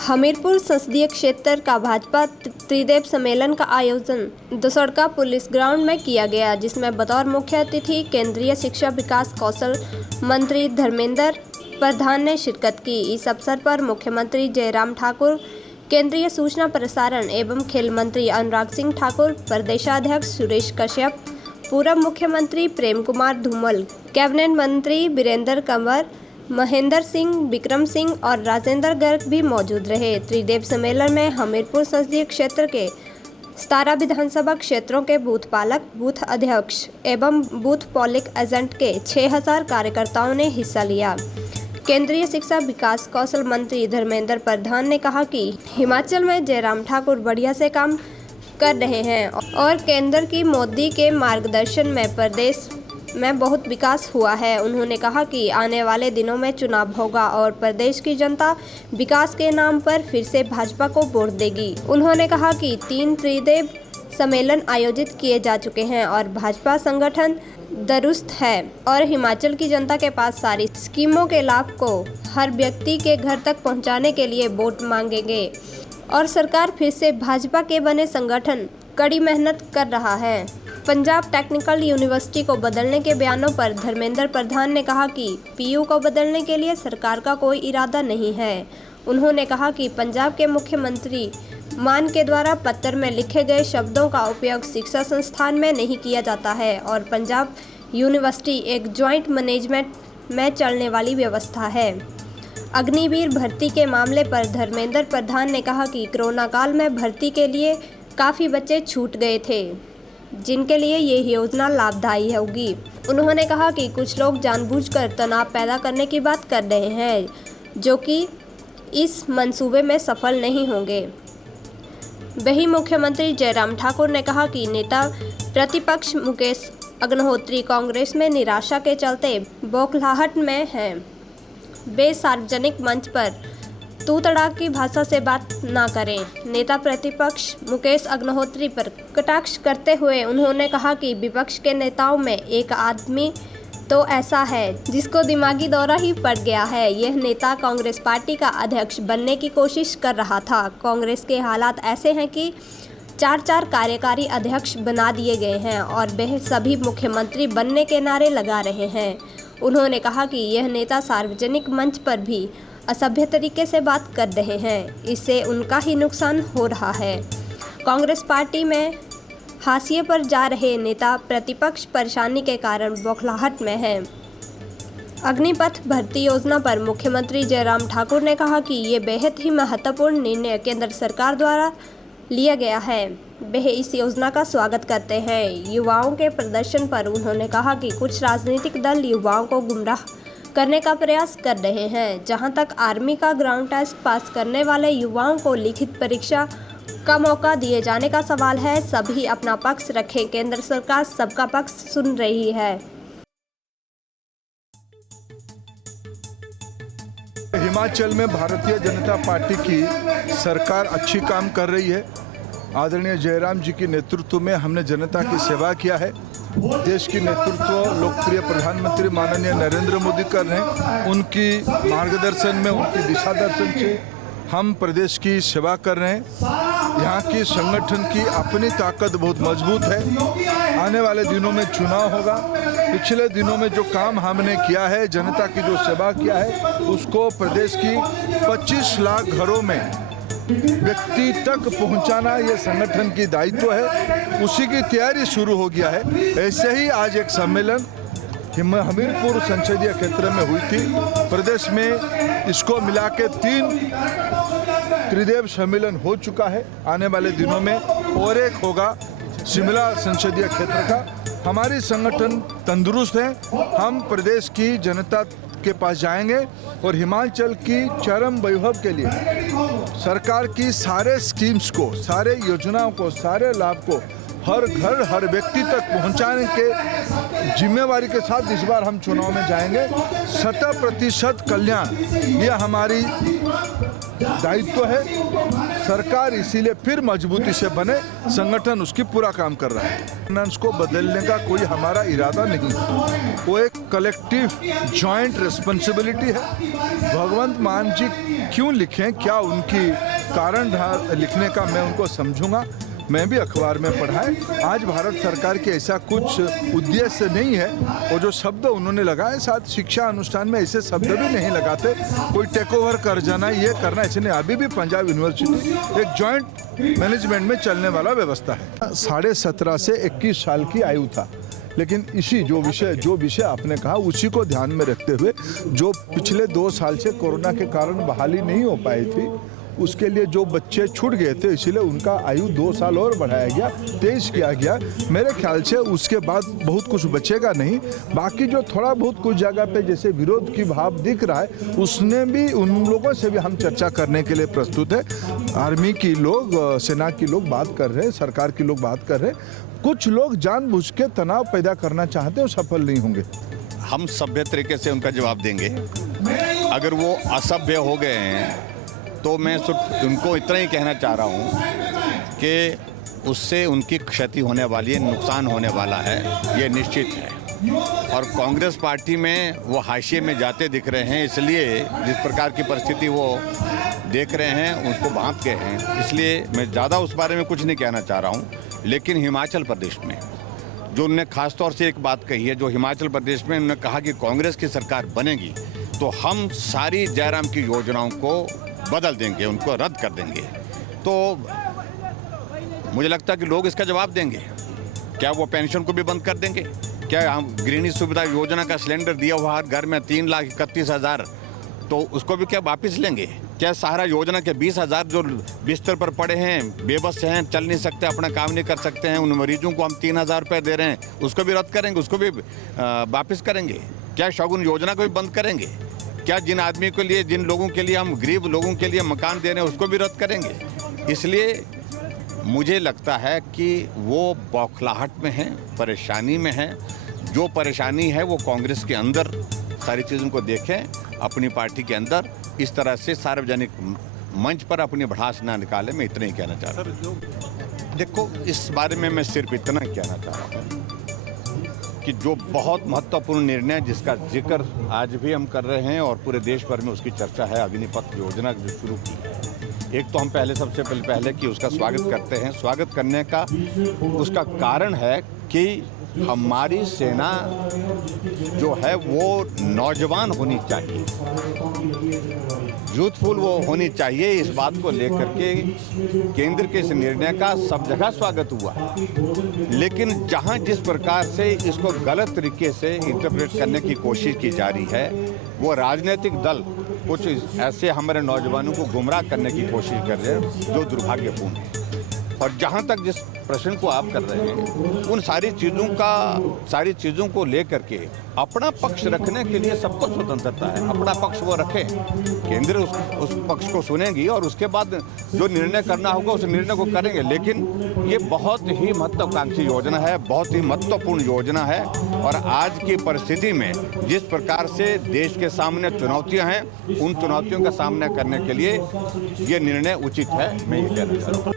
हमीरपुर संसदीय क्षेत्र का भाजपा त्रिदेव सम्मेलन का आयोजन दुसड़का पुलिस ग्राउंड में किया गया, जिसमें बतौर मुख्य अतिथि केंद्रीय शिक्षा विकास कौशल मंत्री धर्मेंद्र प्रधान ने शिरकत की। इस अवसर पर मुख्यमंत्री जयराम ठाकुर, केंद्रीय सूचना प्रसारण एवं खेल मंत्री अनुराग सिंह ठाकुर, प्रदेशाध्यक्ष सुरेश कश्यप, पूर्व मुख्यमंत्री प्रेम कुमार धूमल, कैबिनेट मंत्री वीरेंद्र कंवर, महेंद्र सिंह, विक्रम सिंह और राजेंद्र गर्ग भी मौजूद रहे। त्रिदेव सम्मेलन में हमीरपुर संसदीय क्षेत्र के 17 विधानसभा क्षेत्रों के बूथ पालक, बूथ अध्यक्ष एवं बूथ पोलिंग एजेंट के 6000 कार्यकर्ताओं ने हिस्सा लिया। केंद्रीय शिक्षा विकास कौशल मंत्री धर्मेंद्र प्रधान ने कहा कि हिमाचल में जयराम ठाकुर बढ़िया से काम कर रहे हैं और केंद्र की मोदी के मार्गदर्शन में प्रदेश में बहुत विकास हुआ है। उन्होंने कहा कि आने वाले दिनों में चुनाव होगा और प्रदेश की जनता विकास के नाम पर फिर से भाजपा को वोट देगी। उन्होंने कहा कि 3 त्रिदेव सम्मेलन आयोजित किए जा चुके हैं और भाजपा संगठन दुरुस्त है और हिमाचल की जनता के पास सारी स्कीमों के लाभ को हर व्यक्ति के घर तक पहुंचाने के लिए वोट मांगेंगे और सरकार फिर से भाजपा के बने संगठन कड़ी मेहनत कर रहा है। पंजाब टेक्निकल यूनिवर्सिटी को बदलने के बयानों पर धर्मेंद्र प्रधान ने कहा कि पीयू को बदलने के लिए सरकार का कोई इरादा नहीं है। उन्होंने कहा कि पंजाब के मुख्यमंत्री मान के द्वारा पत्र में लिखे गए शब्दों का उपयोग शिक्षा संस्थान में नहीं किया जाता है और पंजाब यूनिवर्सिटी एक ज्वाइंट मैनेजमेंट में चलने वाली व्यवस्था है। अग्निवीर भर्ती के मामले पर धर्मेंद्र प्रधान ने कहा कि कोरोना काल में भर्ती के लिए काफ़ी बच्चे छूट गए थे, जिनके लिए ये योजना लाभदायी होगी। उन्होंने कहा कि कुछ लोग जानबूझकर तनाव पैदा करने की बात कर रहे हैं, जो कि इस मंसूबे में सफल नहीं होंगे। वहीं मुख्यमंत्री जयराम ठाकुर ने कहा कि नेता प्रतिपक्ष मुकेश अग्निहोत्री कांग्रेस में निराशा के चलते बौखलाहट में हैं। वे सार्वजनिक मंच पर तू तड़ाक की भाषा से बात ना करें। नेता प्रतिपक्ष मुकेश अग्निहोत्री पर कटाक्ष करते हुए उन्होंने कहा कि विपक्ष के नेताओं में एक आदमी तो ऐसा है जिसको दिमागी दौरा ही पड़ गया है। यह नेता कांग्रेस पार्टी का अध्यक्ष बनने की कोशिश कर रहा था। कांग्रेस के हालात ऐसे हैं कि 4 कार्यकारी अध्यक्ष बना दिए गए हैं और वह सभी मुख्यमंत्री बनने के नारे लगा रहे हैं। उन्होंने कहा कि यह नेता सार्वजनिक मंच पर भी असभ्य तरीके से बात कर रहे हैं, इससे उनका ही नुकसान हो रहा है। कांग्रेस पार्टी में हाशिए पर जा रहे नेता प्रतिपक्ष परेशानी के कारण बौखलाहट में है। अग्निपथ भर्ती योजना पर मुख्यमंत्री जयराम ठाकुर ने कहा कि ये बेहद ही महत्वपूर्ण निर्णय केंद्र सरकार द्वारा लिया गया है। वह इस योजना का स्वागत करते हैं। युवाओं के प्रदर्शन पर उन्होंने कहा कि कुछ राजनीतिक दल युवाओं को गुमराह करने का प्रयास कर रहे हैं। जहां तक आर्मी का ग्राउंड टेस्ट पास करने वाले युवाओं को लिखित परीक्षा का मौका दिए जाने का सवाल है, सभी अपना पक्ष रखें। केंद्र सरकार सबका पक्ष सुन रही है। हिमाचल में भारतीय जनता पार्टी की सरकार अच्छी काम कर रही है। आदरणीय जयराम जी के नेतृत्व में हमने जनता की सेवा किया है। देश की नेतृत्व लोकप्रिय प्रधानमंत्री माननीय नरेंद्र मोदी कर रहे हैं। उनकी मार्गदर्शन में, उनकी दिशा दर्शन से हम प्रदेश की सेवा कर रहे हैं। यहाँ की संगठन की अपनी ताकत बहुत मजबूत है। आने वाले दिनों में चुनाव होगा। पिछले दिनों में जो काम हमने किया है, जनता की जो सेवा किया है, उसको प्रदेश की 25 लाख घरों में व्यक्ति तक पहुंचाना ये संगठन की दायित्व है। उसी की तैयारी शुरू हो गया है। ऐसे ही आज एक सम्मेलन हमीरपुर संसदीय क्षेत्र में हुई थी। प्रदेश में इसको मिला के 3 त्रिदेव सम्मेलन हो चुका है। आने वाले दिनों में और एक होगा शिमला संसदीय क्षेत्र का। हमारी संगठन तंदुरुस्त है। हम प्रदेश की जनता के पास जाएंगे और हिमाचल की चरम वैभव के लिए सरकार की सारे स्कीम्स को, सारे योजनाओं को, सारे लाभ को हर घर हर व्यक्ति तक पहुंचाने के जिम्मेवारी के साथ इस बार हम चुनाव में जाएंगे। 100% कल्याण यह हमारी दायित्व है। सरकार इसीलिए फिर मजबूती से बने, संगठन उसकी पूरा काम कर रहा है। गवर्नेंस को बदलने का कोई हमारा इरादा नहीं, वो एक कलेक्टिव जॉइंट रिस्पॉन्सिबिलिटी है। भगवंत मान जी क्यों लिखें, क्या उनकी कारण रहा लिखने का, मैं उनको समझूंगा। मैं भी अखबार में पढ़ा है। आज भारत सरकार के ऐसा कुछ उद्देश्य नहीं है। वो जो शब्द उन्होंने लगाए, साथ शिक्षा अनुष्ठान में ऐसे शब्द भी नहीं लगाते। कोई टेक ओवर कर जाना, ये करना, ऐसे नहीं। अभी भी पंजाब यूनिवर्सिटी एक जॉइंट मैनेजमेंट में चलने वाला व्यवस्था है। 17.5 से 21 साल की आयु था, लेकिन इसी जो विषय आपने कहा उसी को ध्यान में रखते हुए, जो पिछले 2 साल से कोरोना के कारण बहाली नहीं हो पाई थी, उसके लिए जो बच्चे छूट गए थे, इसीलिए उनका आयु 2 साल और बढ़ाया गया, 23 किया गया। मेरे ख्याल से उसके बाद बहुत कुछ बचेगा नहीं। बाकी जो थोड़ा बहुत कुछ जगह पे जैसे विरोध की भाव दिख रहा है, उसने भी उन लोगों से भी हम चर्चा करने के लिए प्रस्तुत है। आर्मी की लोग, सेना की लोग बात कर रहे हैं, सरकार की लोग बात कर रहे हैं। कुछ लोग जानबूझ के तनाव पैदा करना चाहते हैं, वो सफल नहीं होंगे। हम सभ्य तरीके से उनका जवाब देंगे। अगर वो असभ्य हो गए हैं तो मैं उनको इतना ही कहना चाह रहा हूँ कि उससे उनकी क्षति होने वाली है, नुकसान होने वाला है, ये निश्चित है। और कांग्रेस पार्टी में वो हाशिए में जाते दिख रहे हैं, इसलिए जिस प्रकार की परिस्थिति वो देख रहे हैं उसको बांध के हैं, इसलिए मैं ज़्यादा उस बारे में कुछ नहीं कहना चाह रहा हूँ। लेकिन हिमाचल प्रदेश में जो उन्होंने खास तौर से एक बात कही है, जो हिमाचल प्रदेश में उन्होंने कहा कि कांग्रेस की सरकार बनेगी तो हम सारी जयराम की योजनाओं को बदल देंगे, उनको रद्द कर देंगे। तो मुझे लगता है कि लोग इसका जवाब देंगे। क्या वो पेंशन को भी बंद कर देंगे? क्या हम गृहिणी सुविधा योजना का सिलेंडर दिया हुआ हर घर में 3,31,000, तो उसको भी क्या वापस लेंगे? क्या सहारा योजना के 20,000 जो बिस्तर पर पड़े हैं, बेबस हैं, चल नहीं सकते, अपना काम नहीं कर सकते हैं, उन मरीजों को हम 3,000 रुपये दे रहे हैं, उसको भी रद्द करेंगे, उसको भी वापस करेंगे? क्या शगुन योजना को भी बंद करेंगे? क्या जिन आदमी के लिए, जिन लोगों के लिए हम गरीब लोगों के लिए मकान दे रहे हैं, उसको भी रद्द करेंगे? इसलिए मुझे लगता है कि वो बौखलाहट में हैं, परेशानी में हैं। जो परेशानी है वो कांग्रेस के अंदर सारी चीज़ों को देखें, अपनी पार्टी के अंदर इस तरह से सार्वजनिक मंच पर अपनी भड़ास ना निकाले। मैं इतना ही कहना चाहता हूँ। देखो, इस बारे में मैं सिर्फ इतना ही कहना चाह रहा हूँ कि जो बहुत महत्वपूर्ण निर्णय जिसका जिक्र आज भी हम कर रहे हैं और पूरे देश भर में उसकी चर्चा है, अग्निपथ योजना जो शुरू की है, एक तो हम सबसे पहले कि उसका स्वागत करते हैं। स्वागत करने का उसका कारण है कि हमारी सेना जो है वो नौजवान होनी चाहिए, यूथफुल वो होनी चाहिए। इस बात को लेकर के केंद्र के इस निर्णय का सब जगह स्वागत हुआ, लेकिन जहां जिस प्रकार से इसको गलत तरीके से इंटरप्रेट करने की कोशिश की जा रही है, वो राजनीतिक दल कुछ ऐसे हमारे नौजवानों को गुमराह करने की कोशिश कर रहे हैं, जो दुर्भाग्यपूर्ण है। और जहाँ तक जिस प्रश्न को आप कर रहे हैं, उन सारी चीज़ों को लेकर के अपना पक्ष रखने के लिए सबको स्वतंत्रता है। अपना पक्ष वो रखें, केंद्र उस पक्ष को सुनेंगी और उसके बाद जो निर्णय करना होगा उस निर्णय को करेंगे। लेकिन ये बहुत ही महत्वाकांक्षी योजना है, बहुत ही महत्वपूर्ण योजना है। और आज की परिस्थिति में जिस प्रकार से देश के सामने चुनौतियाँ हैं, उन चुनौतियों का सामना करने के लिए ये निर्णय उचित है, मैं ये कहना चाहता हूँ।